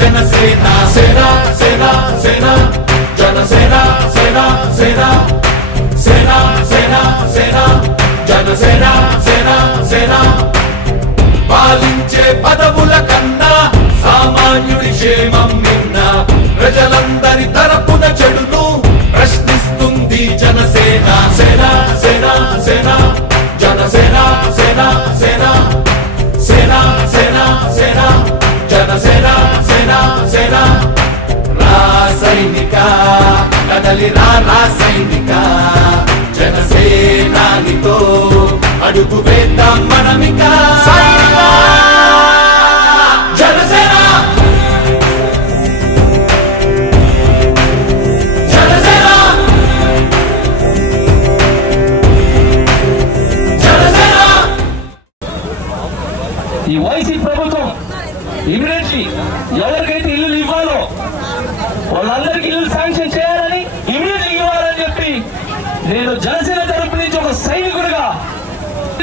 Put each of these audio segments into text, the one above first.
జనసేన సేన సేన సేన జనసేన సేన సేన సేన సేన సేన జనసేన సేన సేన పాలించే పదవుల కన్నా సామాన్యుడి క్షేమం నిన్న ప్రజలందరి తరపున చెడును ప్రశ్నిస్తుంది జనసేన సేన సేన సేన జనసేన సేన సేన సేన సేన సేన జనసేన సేన సేన రాసైనిక కదలి రాసైనిక జనసేనానితో అడుగు వేద్దాం మనమిక జనసేన జనసేన జనసేన ఈ వైసీ ప్రభుత్వం ఇమీడియట్లీ ఎవరికైతే ఇల్లు ఇవ్వాలో వాళ్ళందరికీ ఇల్లు శాంక్షన్ చేయాలని ఇమీడియట్లీ ఇవ్వాలని చెప్పి నేను జనసేన తరపు నుంచి ఒక సైనికుడిగా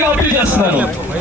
అప్పీల్ చేస్తున్నాను.